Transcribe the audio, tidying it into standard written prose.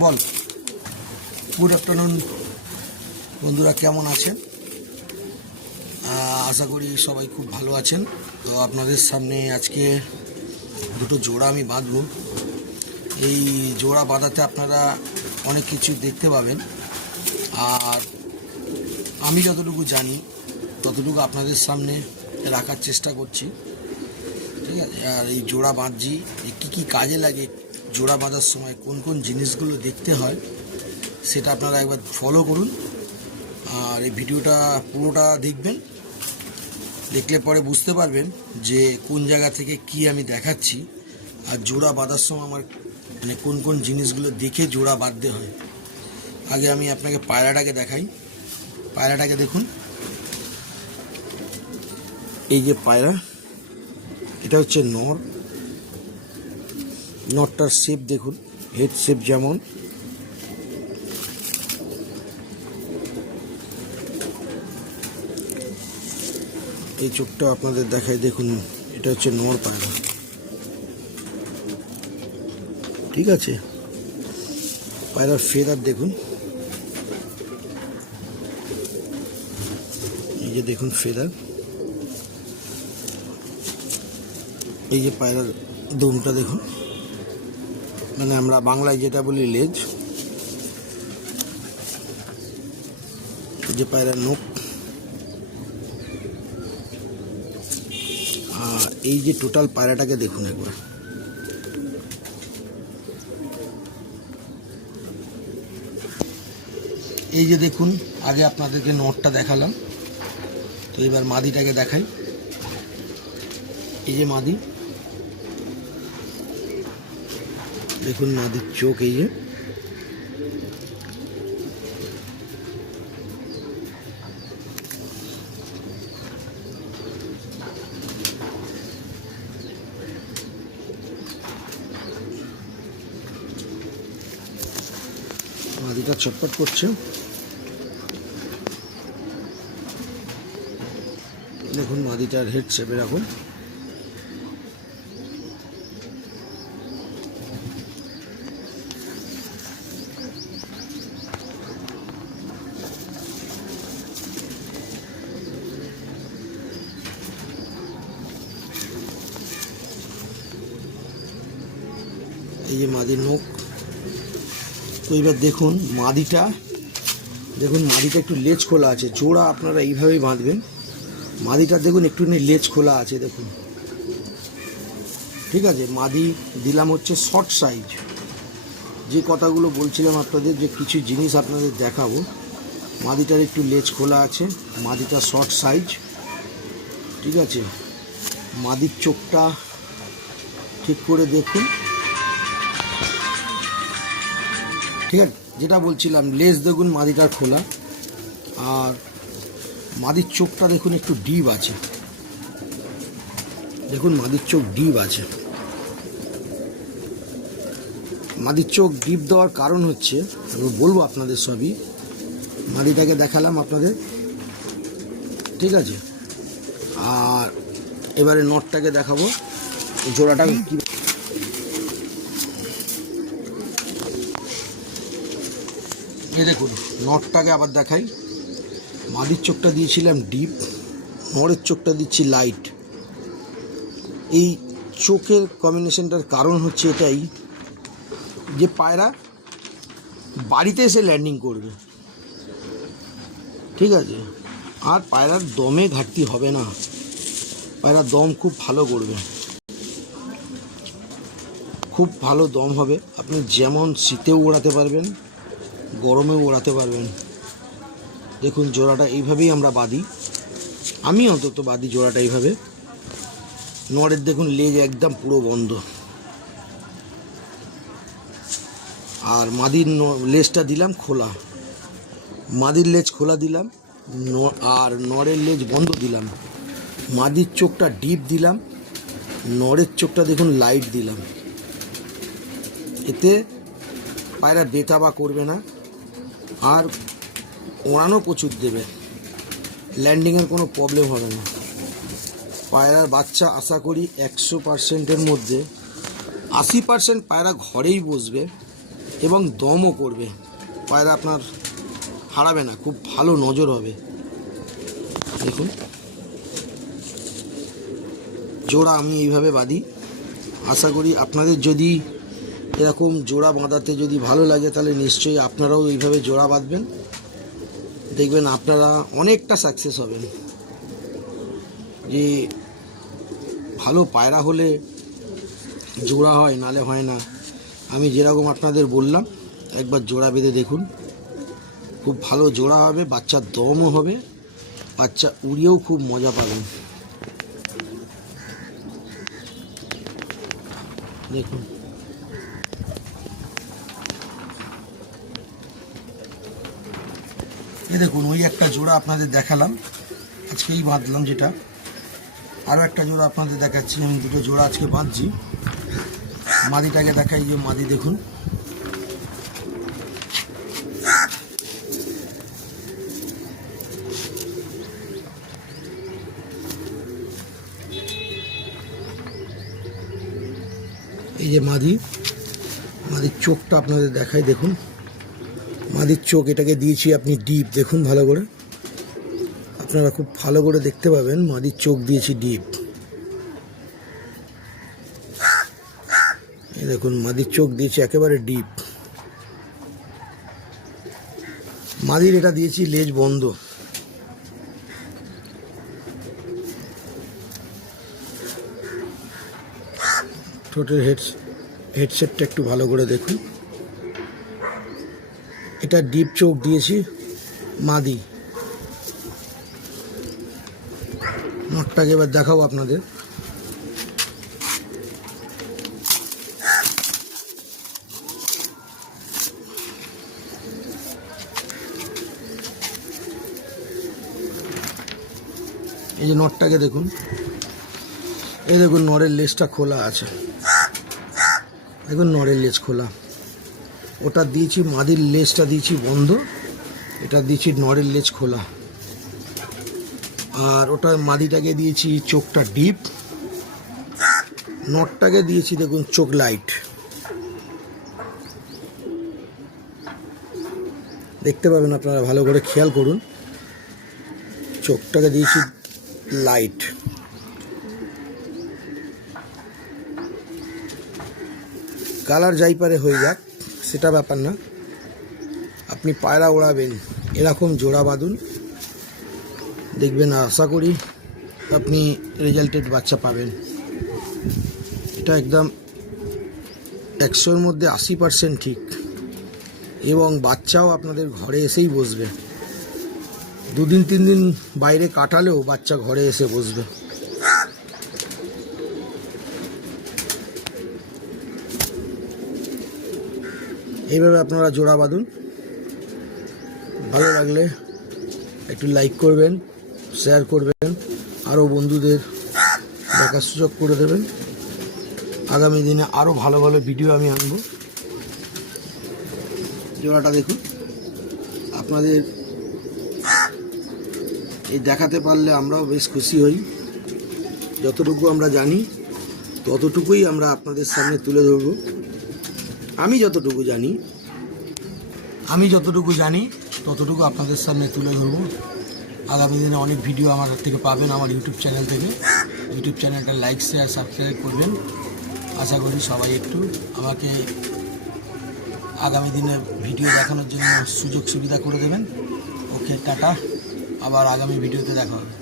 বল। Good afternoon বন্ধুরা, কেমন আছেন? আশা করি সবাই খুব ভালো আছেন। তো আপনাদের সামনে আজকে দুটো জোড়া আমি বাঁধব। এই জোড়া বাঁধাতে আপনারা অনেক কিছু দেখতে পাবেন, আর আমি যতটুকু জানি ততটুকু আপনাদের সামনে রাখার চেষ্টা করছি, ঠিক আছে? আর এই জোড়া বাঁধছি, কী কী কাজে লাগে, জোড়া বাঁধার সময় কোন কোন জিনিসগুলো দেখতে হয়, সেটা আপনারা একবার ফলো করুন। আর এই ভিডিওটা পুরোটা দেখবেন, দেখলে পরে বুঝতে পারবেন যে কোন জায়গা থেকে কি আমি দেখাচ্ছি, আর জোড়া বাঁধার সময় আমার মানে কোন কোন জিনিসগুলো দেখে জোড়া বাঁধতে হয়। আগে আমি আপনাকে পায়রাটাকে দেখাই। পায়রাটাকে দেখুন, এই যে পায়রা, এটা হচ্ছে নর। নরটার শেপ দেখুন, হেড শেপ যেমন, এই চোখটা আপনাদের দেখাই, দেখুন এটা হচ্ছে নর পায়রা, ঠিক আছে? পায়রার ফেদার দেখুন, এই যে দেখুন ফেদার। এই যে পায়রার দমটা দেখুন, মানে আমরা বাংলায় যেটা বলি লেজ। এই যে পায়রার নখ। আর এই যে টোটাল পায়রাটাকে দেখুন একবার। এই যে দেখুন, আগে আপনাদেরকে নটটা দেখালাম, তো এবার মাদিটাকে দেখাই। এই যে মাদি, দেখুন মাদির চোখ, এই যে মাদিটা ছটপট করছে, দেখুন মাদিটার হেড শেপ এরকম। এই যে মাদির নখ। তো এবার দেখুন মাদিটা, দেখুন মাদিটা একটু লেজ খোলা আছে। জোড়া আপনারা এইভাবেই বাঁধবেন। মাদিটা দেখুন একটুখানি লেজ খোলা আছে, দেখুন, ঠিক আছে? মাদি দিলাম হচ্ছে শর্ট সাইজ। যে কথাগুলো বলছিলাম আপনাদের, যে কিছু জিনিস আপনাদের দেখাবো, মাদিটার একটু লেজ খোলা আছে, মাদিটা শর্ট সাইজ, ঠিক আছে? মাদির চোখটা ঠিক করে দেখুন, ঠিক আছে? যেটা বলছিলাম, লেজ দেখুন মাদিটার খোলা, আর মাদির চোখটা দেখুন একটু ডিপ আছে, দেখুন মাদির চোখ ডিপ আছে। মাদির চোখ ডিপ দেওয়ার কারণ হচ্ছে, আমি বলবো আপনাদের সবই। মাদিটাকে দেখালাম আপনাদের, ঠিক আছে? আর এবারে নটটাকে দেখাবো, জোড়াটা কি। এই দেখুন নটটাকে আবার দেখাই। মাদির চোখটা দিয়েছিলাম ডিপ, নরের চোখটা দিচ্ছি লাইট। এই চোখের কম্বিনেশনটার কারণ হচ্ছে এটাই, যে পায়রা বাড়িতে এসে ল্যান্ডিং করবে, ঠিক আছে? আর পায়রার দমে ঘাটতি হবে না, পায়রার দম খুব ভালো করবে, খুব ভালো দম হবে। আপনি যেমন শীতেও ওড়াতে পারবেন, গরমেও ওড়াতে পারবেন। দেখুন জোড়াটা এইভাবেই আমরা বাঁধি, আমি অন্তত বাঁধি জোড়াটা এইভাবে। নরের দেখুন লেজ একদম পুরো বন্ধ, আর মাদির লেজটা দিলাম খোলা। মাদির লেজ খোলা দিলাম, আর নরের লেজ বন্ধ দিলাম। মাদির চোখটা ডিপ দিলাম, নরের চোখটা দেখুন লাইট দিলাম। এতে পায়রা বেতাবা করবে না, আর ওড়ানো প্রচুর দেবে, ল্যান্ডিংয়ের কোনো প্রবলেম হবে না। পায়রার বাচ্চা আশা করি 100%-এর মধ্যে 80% পায়রা ঘরেই বসবে, এবং দমও করবে, পায়রা আপনার হারাবে না, খুব ভালো নজর হবে। দেখুন জোড়া আমি এইভাবে বাঁধি। আশা করি আপনাদের যদি এরকম জোড়া বাঁধাতে যদি ভালো লাগে তাহলে নিশ্চয়ই আপনারাও এইভাবে জোড়া বাঁধবেন, দেখবেন আপনারা অনেকটা সাকসেস হবেন। যে ভালো পায়রা হলে জোড়া হয়, নালে হয় না। আমি যেরকম আপনাদের বললাম একবার জোড়া বেঁধে দেখুন, খুব ভালো জোড়া হবে, বাচ্চার দমও হবে, বাচ্চা উড়িয়েও খুব মজা পাবেন। দেখুন দেখুন ওই একটা জোড়া আপনাদের দেখালাম, আজকেই বাঁধলাম যেটা। আরও একটা জোড়া আপনাদের দেখাচ্ছি, আমি দুটো জোড়া আজকে বাঁধছি। মাদিটাকে দেখাই, যে মাদি দেখুন, এই যে মাদির চোখটা আপনাদের দেখাই। দেখুন মাদির চোখ, এটাকে দিয়েছি আপনি ডিপ, দেখুন ভালো করে, আপনারা খুব ভালো করে দেখতে পাবেন। মাদির চোখ দিয়েছি ডিপ, এই দেখুন মাদির চোখ দিয়েছি একেবারে ডিপ। মাদির এটা দিয়েছি লেজ বন্ধ। ঠোঁটের হেডসেটটা একটু ভালো করে দেখুন, এটা ডিপ চোখ দিয়েছি মাদি। নটটাকে এবার দেখাবো আপনাদের। এই যে নটটাকে দেখুন, এই দেখুন নরের লেজটা খোলা আছে, দেখুন নরের লেজ খোলা। ওটা দিয়েছি মাদির লেজটা দিয়েছি বন্ধ, এটা দিয়েছি নরের লেজ খোলা। আর ওটা মাদিটাকে দিয়েছি চোখটা ডিপ, নটটাকে দিয়েছি দেখুন চোখ লাইট। দেখতে পাবেন আপনারা, ভালো করে খেয়াল করুন, চোখটাকে দিয়েছি লাইট। কালার যাই পারে হয়ে যাক, সেটা ব্যাপার না, আপনি পায়রা ওড়াবেন এরকম জোড়া বাঁধুন, দেখবেন আশা করি আপনি রেজাল্টেড বাচ্চা পাবেন। এটা একদম 100-র মধ্যে 80% ঠিক, এবং বাচ্চাও আপনাদের ঘরে এসেই বসবে। 2 দিন 3 দিন বাইরে কাটালেও বাচ্চা ঘরে এসে বসবে। এইভাবে আপনারা জোড়া বাঁধুন। ভালো লাগলে একটু লাইক করবেন, শেয়ার করবেন, আরও বন্ধুদের দেখার সুযোগ করে দেবেন। আগামী দিনে আরও ভালো ভালো ভিডিও আমি আনব। জোড়াটা দেখুন, আপনাদের এই দেখাতে পারলে আমরাও বেশ খুশি হই। যতটুকু আমরা জানি ততটুকুই আমরা আপনাদের সামনে তুলে ধরব। আমি যতটুকু জানি ততটুকু আপনাদের সামনে তুলে ধরব। আগামী দিনে অনেক ভিডিও আমার হাত থেকে পাবেন, আমার ইউটিউব চ্যানেল থেকে। ইউটিউব চ্যানেলটা লাইক শেয়ার সাবস্ক্রাইব করবেন। আশা করি সবাই একটু আমাকে আগামী দিনে ভিডিও দেখানোর জন্য সুযোগ সুবিধা করে দেবেন। ওকে, টাটা, আবার আগামী ভিডিওতে দেখা হবে।